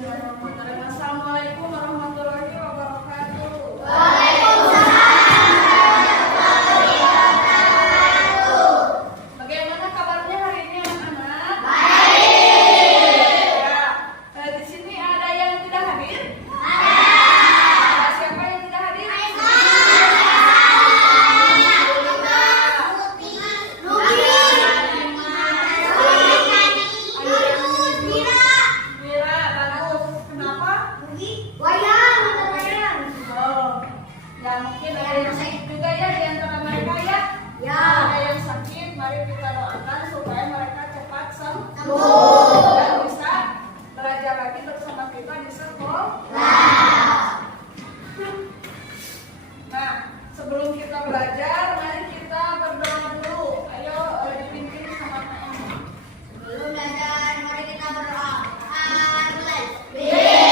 Bismillahirrahmanirrahim. Assalamualaikum warahmatullahi wabarakatuh. Bagaimana kabarnya hari ini anak-anak? Ya. Di sini ada yang tidak hadir? Ada. Siapa yang tidak hadir? Mira, bagus. Kenapa? Oh, ya mungkin ada yang sakit juga ya di antara mereka ya. Ada yang sakit, mari kita doakan supaya mereka cepat sembuh dan bisa belajar lagi bersama kita di sekolah. Nah, sebelum kita belajar, mari kita berdoa dulu. Ayo dipimpin sama Kak Emma. Sebelum belajar, mari kita berdoa. Waalaikumsalam warahmatullahi wabarakatuh.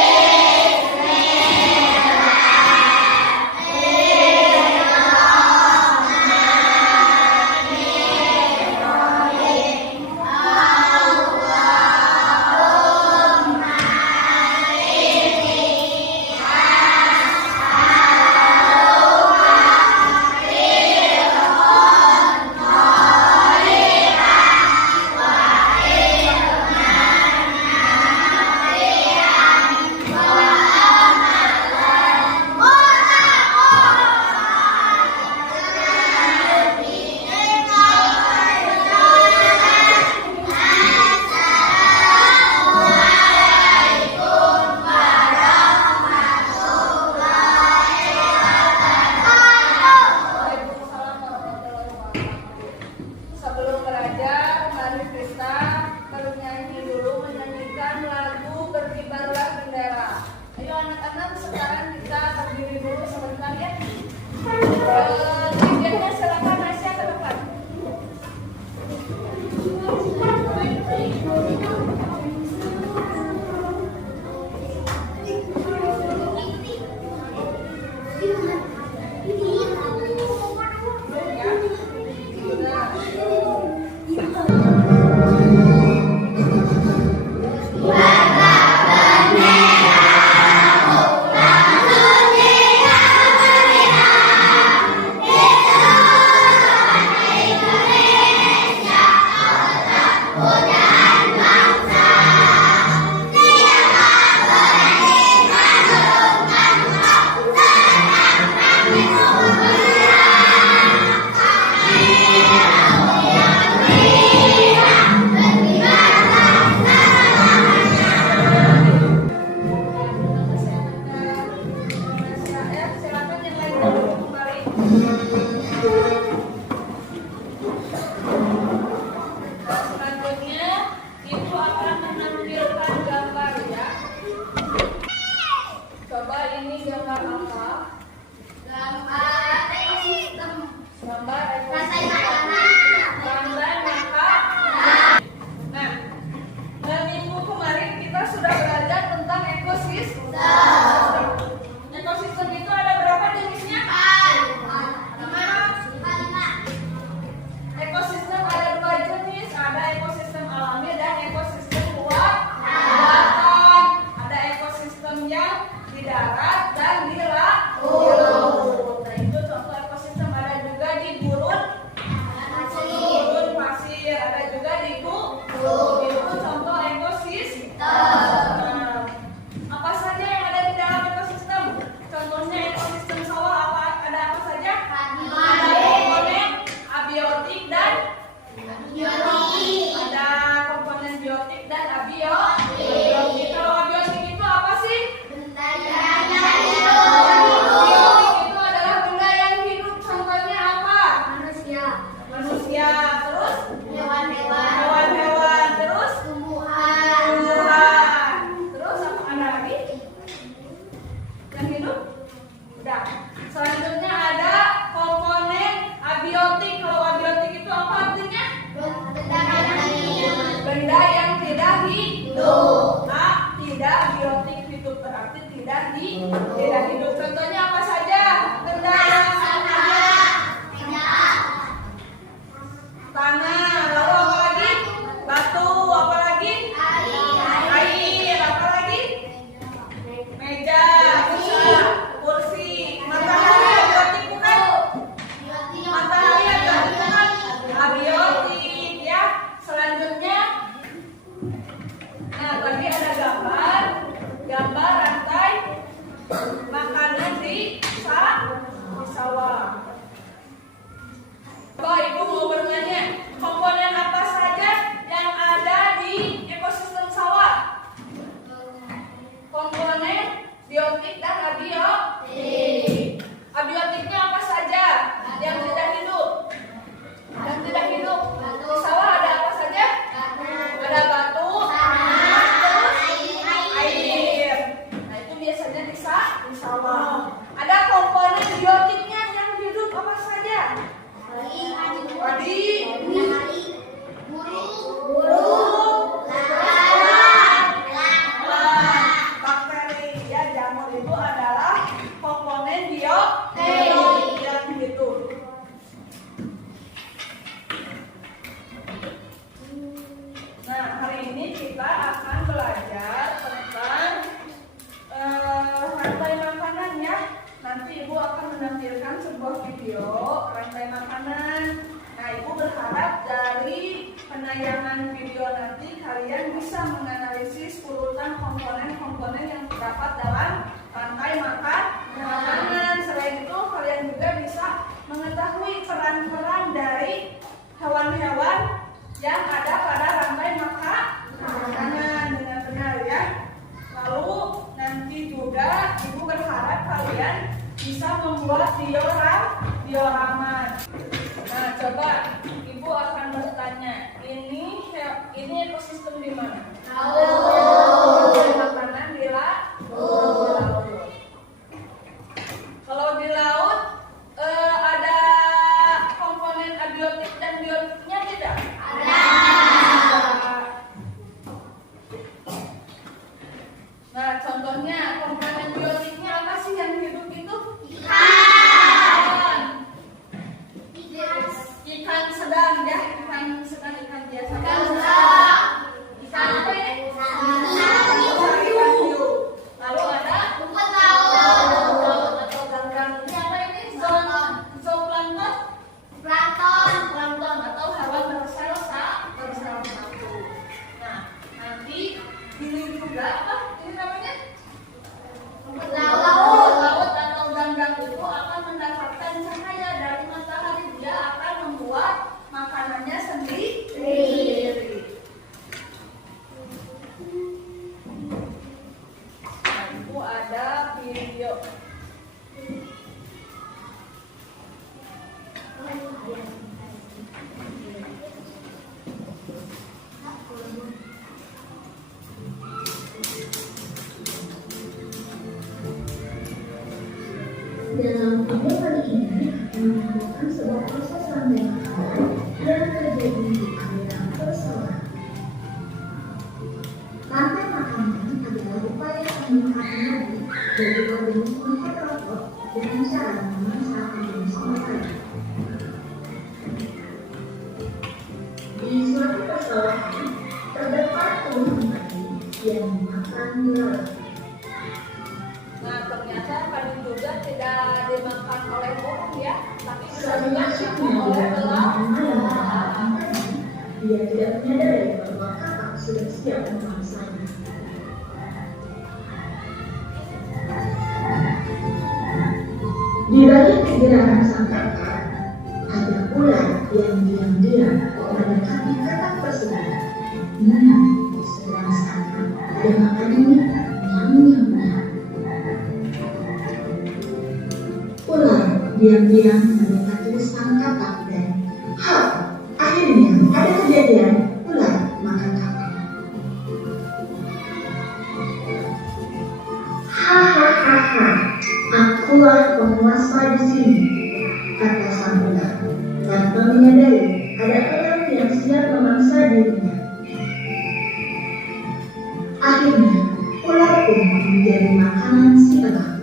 Sebelum belajar, mari kita bernyanyi dulu, menyanyikan lagu Berkibarlah Bendera. Ayo anak-anak, sekarang kita berdiri dulu sebentar ya. Dirjennya silakan Aisyah ke depan. Silakan yang lain dulu kembali. Selanjutnya itu akan menampilkan gambar ya. Coba ini gambar apa? Gambar ekosistem. Gambar maka. Nah, minggu kemarin kita sudah belajar tentang ekosistem. Ekosistem itu ada berapa jenisnya? Ekosistem ada dua jenis, ada ekosistem alami dan ekosistem buatan. Ada ekosistem yang di darat dan di laut. Nah, itu contoh ekosistem. Ada juga di gurun pasir, ada juga di gunung. Itu contoh ekosistem. Nah, apa saja yang ada di dalam ekosistem? Contohnya ekosistem sawah ada apa saja? Ada komponen abiotik dan ada komponen biotik dan abiotik. Kalau abiotik itu apa sih? Biotik itu adalah benda yang hidup. Contohnya apa? Manusia, terus hewan-hewan, terus tumbuhan, terus apa ada lagi yang hidup? Udah. Selanjutnya ada komponen abiotik. Kalau abiotik itu apa artinya? Benda yang tidak hidup. Tidak biotik hidup berarti tidak hidup. Contohnya apa saja? Benda yang tanah, lalu apa lagi? Batu, apa lagi? Air, apa lagi? kalian bisa menganalisis urutan komponen-komponen yang terdapat dalam rantai makanan. Selain itu, kalian juga bisa mengetahui peran-peran dari hewan-hewan yang ada pada rantai makanan dengan benar ya. Lalu nanti juga Ibu berharap kalian bisa membuat diorama. Nah, coba Ibu akan bertanya, ini ekosistem di mana? Makanan di laut. Kalau di laut ada komponen abiotik dan biotiknya tidak? Ada. Nah, contohnya komponen biotiknya apa sih yang hidup itu? Ikan sedang ya, ikan biasa. Ikan apa ini? Ikan hiu. Lalu ada rumput laut atau ganggang. Ini apa ini? Zooplankton. Plankton atau hewan bersel satu. Nah, nanti ini juga apa? Ini namanya? Rumput laut atau ganggang itu akan mendapatkan cahaya dari matahari. Dia akan membuat makanannya sendiri. Nah, itu ada video. Dalam video kali ini akan menampilkan sebuah proses rantai makanan yang terjadi di aliran persawahan. Rantai makanan adalah upaya pengumpatan energi dari organisme heterotop dengan cara memasak organisme makanan. Di suatu persawahan terdapat tumbuhan padi yang dimakan belalang. Nah, ternyata padi juga tidak dimakan oleh burung ya, tapi bisa dimakan oleh belalang. Dia tidak menyadari bahwa kakak sudah siap memangsanya. Di balik kegerahan sang kakak, ada ular yang diam-diam mendekati kakak tersebut. Sedang sana ada makanannya. Nyam. Ular diam-diam mendekati sang kakak dan akhirnya ada kejadian ular makan kakak. Hahaha, akulah penguasa di sini, kata sang ular tanpa menyadari ada elang yang siap memangsa dirinya. Akhirnya ular pun menjadi makanan si elang.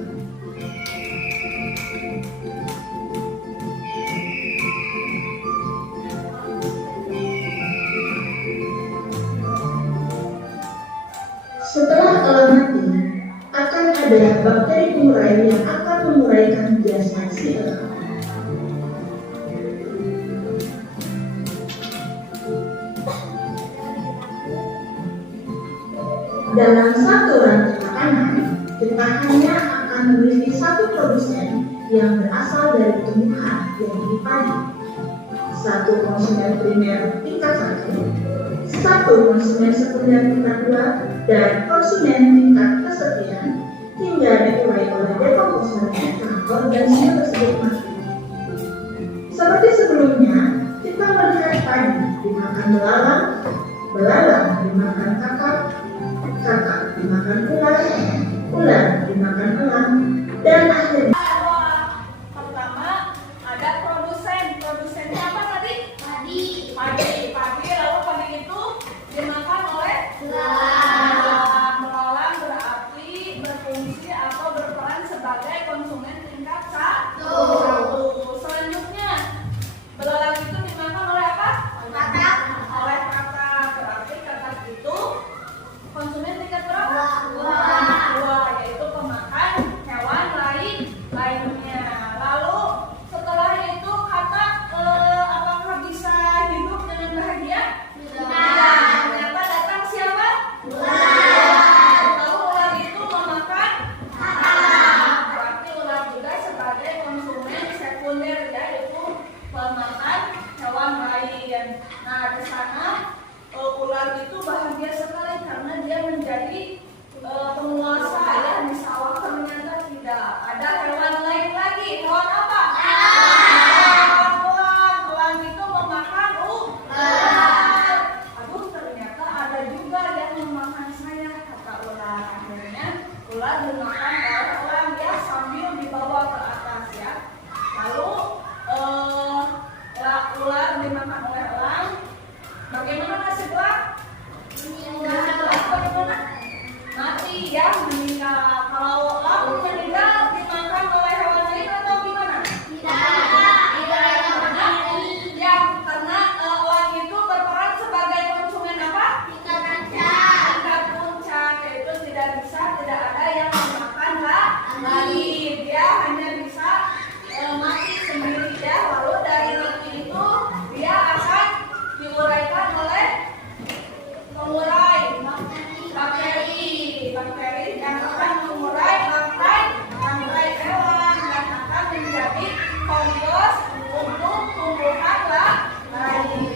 Setelah elang mati, akan ada bakteri pengurai yang akan menguraikan jasad si elang. Dalam satu rantai makanan, kita hanya akan memiliki satu produsen yang berasal dari tumbuhan, yaitu padi, satu konsumen primer tingkat 1, satu konsumen sekunder tingkat 2, dan konsumen tingkat kesekian hingga diurai oleh dekomposasi organisme tersebut mati. Seperti sebelumnya, kita melihat padi dimakan belalang dimakan kakak dimakan ular dimakan elang, dan akhirnya Pertama ada produsennya apa tadi? Padi. Lalu padi itu dimakan oleh belalang berarti berfungsi atau berperan sebagai konsumen tingkat 1. Selanjutnya belalang itu dimakan oleh apa? Oleh kakak. Berarti kakak itu konsumen tingkat berapa? 2, yaitu pemakan hewan lain. ular dimakan oleh elang ya, sambil dibawa ke atas ya. Lalu ular dimakan oleh elang. Bagaimana nasib elang? Bagaimana? Mati ya, meninggal. Kalau elang meninggal dimakan oleh hewan lain atau gimana? Ya, karena elang itu berperan sebagai konsumen apa? Ikat puncak, yaitu tidak ada yang memakan lain. Dia hanya bisa mati sendiri ya. Lalu dari mati itu dia akan diuraikan oleh pengurai bakteri yang akan mengurai rantai hewan dan akan menjadi kompos untuk tumbuhan lain.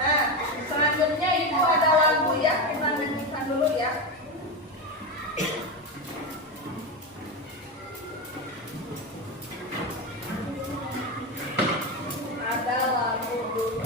Nah, selanjutnya ibu ada lagu ya, kita nyanyikan dulu ya. Ada lagu dulu.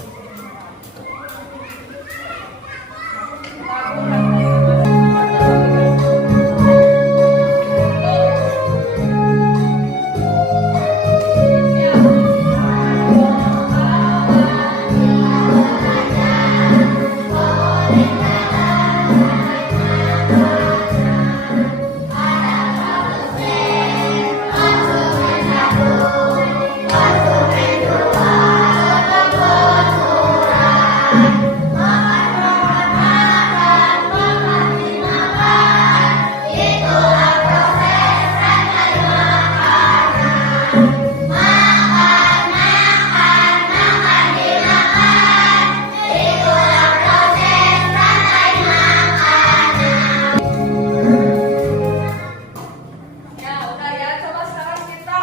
Ya, udah ya. Coba sekarang kita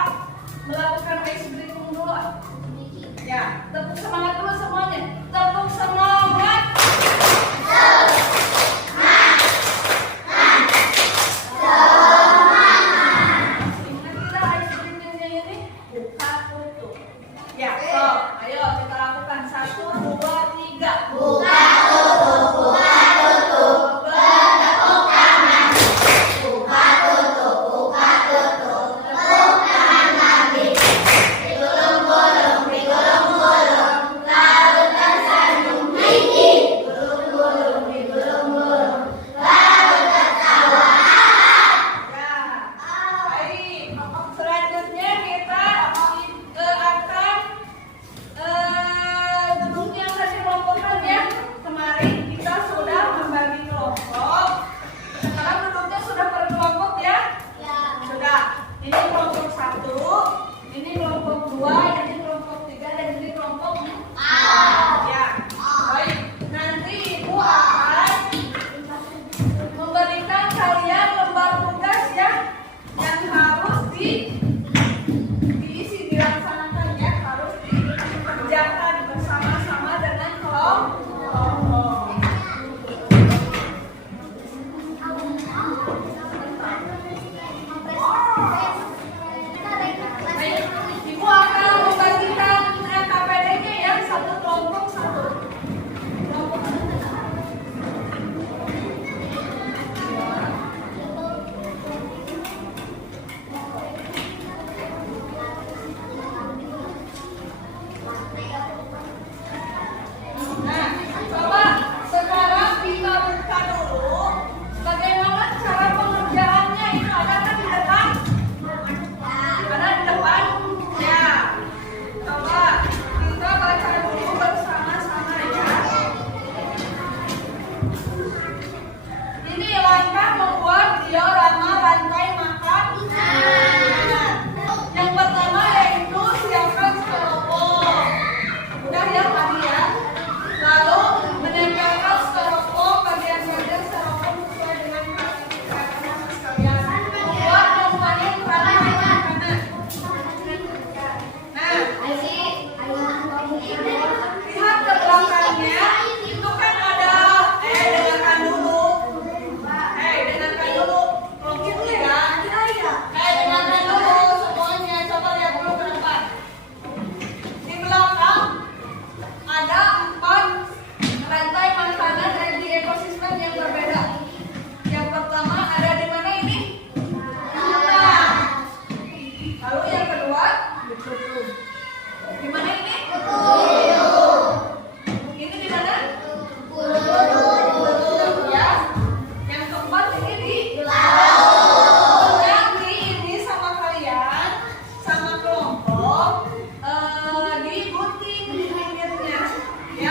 melakukan ice breathing dulu. Ya, tepuk semangat dulu semuanya. Tepuk semangat. Ingat kita ice breathingnya ini buka tutup. Ya, so, ayo kita lakukan 1, 2, 3. Buka tutup, buka tutup. Bertepuk tangan. Buka tutup, buka tutup. Tepuk tangan lagi. Digulung-gulung, digulung-gulung. Lalu tersenyum, Niki. Digulung-gulung, digulung-gulung. Lalu tertawa. Ya, baik. Selanjutnya kita akan gedung yang tadi melompokan ya.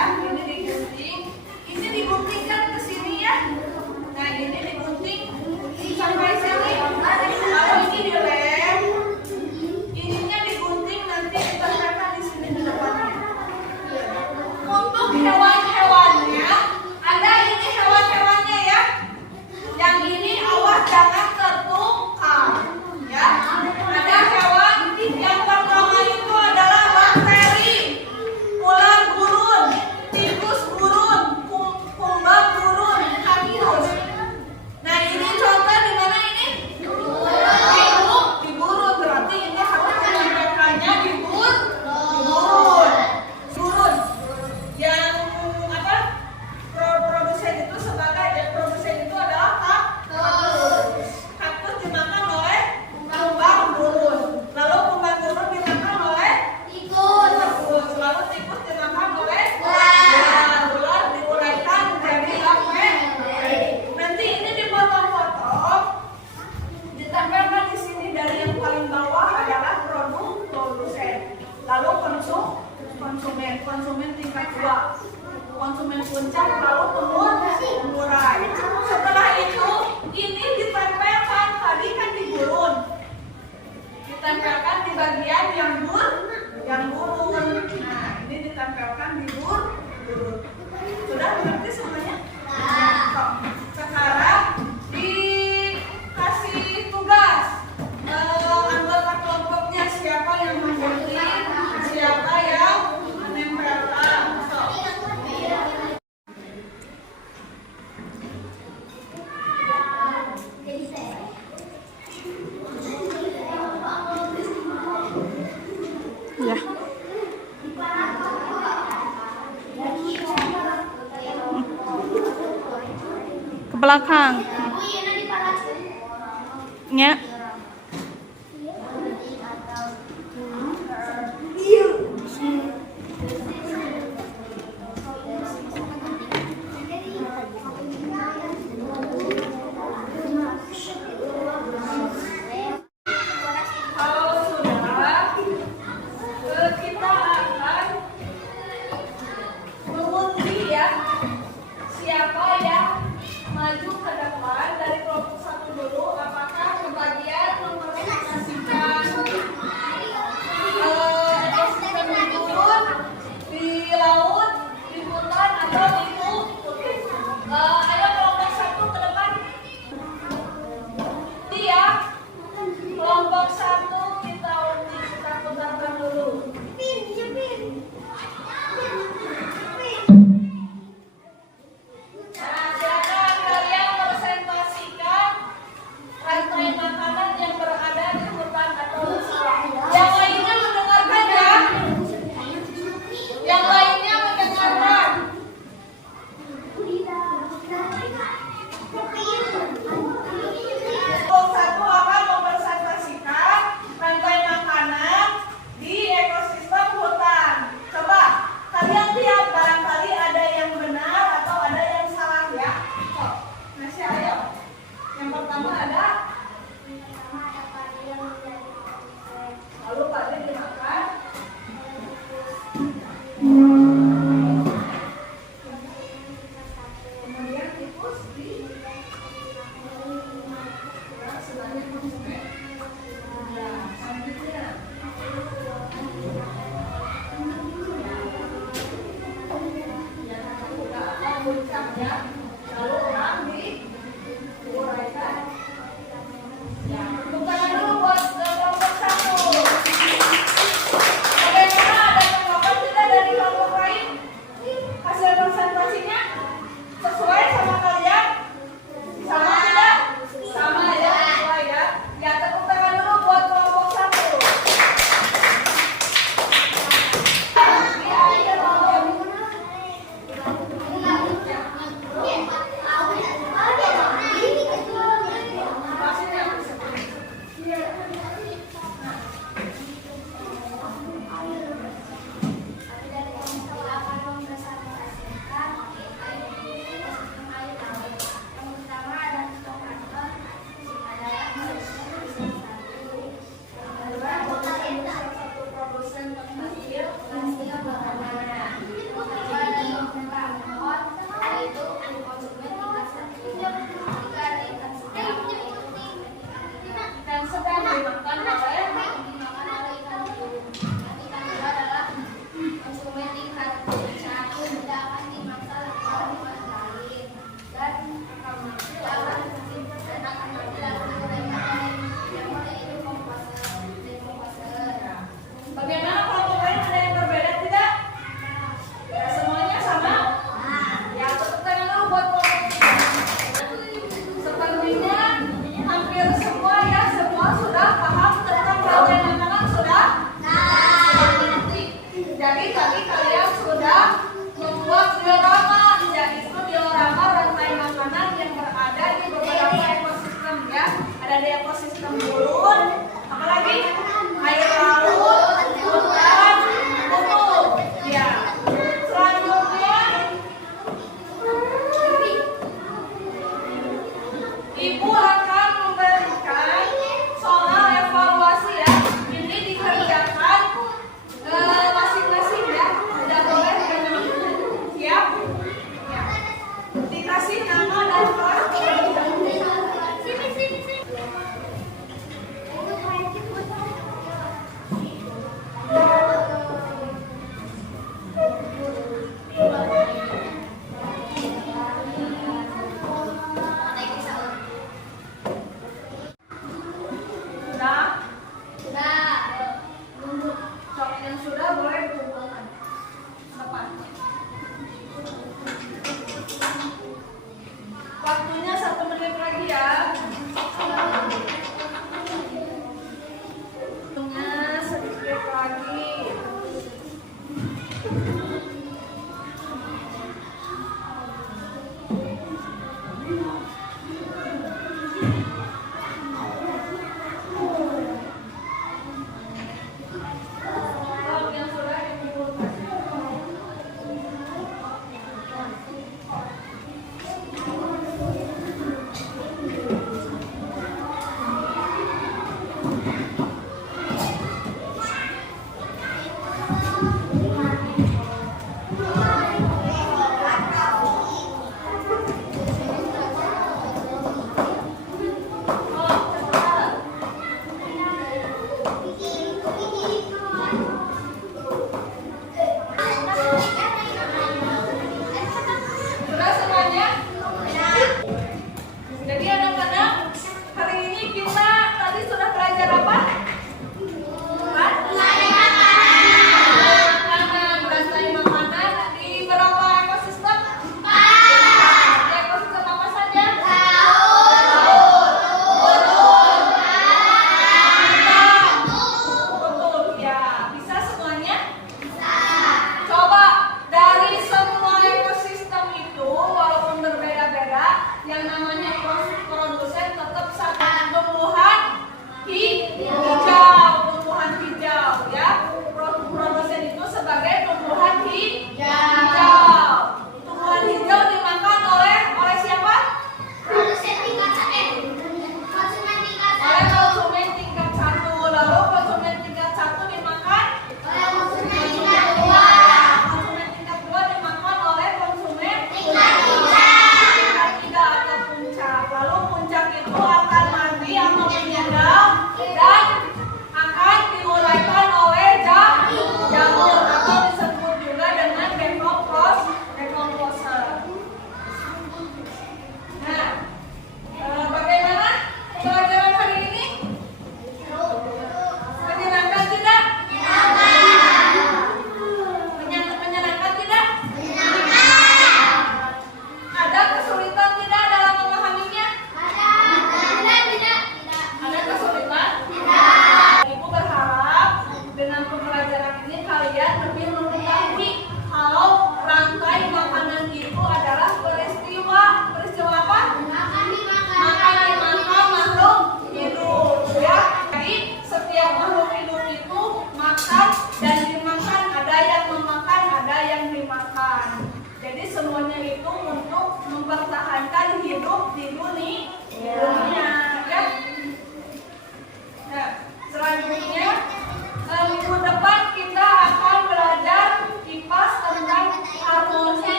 ya, ini digunting. Ini diguntingkan ke sini ya. Nah, ini digunting sampai sini. Kalau ini dilem, ininya digunting nanti ditempelkan di sini di depannya. Untuk hewan-hewannya, ada ini hewan-hewannya ya. Yang ini awas jangan tertukar ya. Ada hewan yang pertama itu adalah bakteri, ular gurun, tikus gurun, kumbang gurun, kaktus. Nah ini contoh di mana ini? Di gurun, berarti ini harus menempelkannya di gurun. Gurun. Yang apa? Produsen itu adalah kaktus dimakan oleh kumbang gurun. Lalu kumbang gurun dimakan oleh tikus. Lalu tikus dimakan oleh ular diuraikan jadi apa? Nanti ini dipotong-potong, ditempelkan di sini. Dari yang paling bawah adalah produsen. Lalu konsumen tingkat 2. Konsumen puncak, lalu pengurai. Setelah itu ini ditempelkan, tadi kan di gurun, ditempelkan di bagian yang gurun. Nah ini ditempelkan di gurun. Sudah mengerti semuanya? Sekarang dikasih tugas anggota kelompoknya, siapa yang menggunting, siapa yang menempelkan. Ya. Ke belakang. Ya. Kalau sudah, kita akan mengundi ya, siapa yang maju ke depan dari kelompok 1 dulu. Apakah kebagian mempresentasikan ekosistem di gurun, di laut, di hutan, atau di putih? Ayo kelompok 1 ke depan. Dia kelompok 1 kita undi, kita putarkan dulu. Nah, silakan kalian presentasikan rantai makanan yang berada di hutan atau sawah. Yang lainnya mendengarkan ya. Yang lainnya mendengarkan. Kelompok 1 akan mempresentasikan rantai makanan di ekosistem hutan. Coba kalian lihat, barangkali ada yang benar atau ada yang salah ya. Masih ayo. Yang pertama ada. Lalu padi dimakan. Kemudian tikus di. Selanjutnya konsumen. Nah, selanjutnya. Puncaknya, lalu orang diuraikan. Ya, tepuk tangan dulu buat kelompok 1. Bagaimana, ada tanggapan tidak dari kelompok lain? Hasil presentasinya sesuai sama kalian? Sama tidak? Sama ya, sesuai ya. Ya, tepuk tangan dulu buat kelompok 1.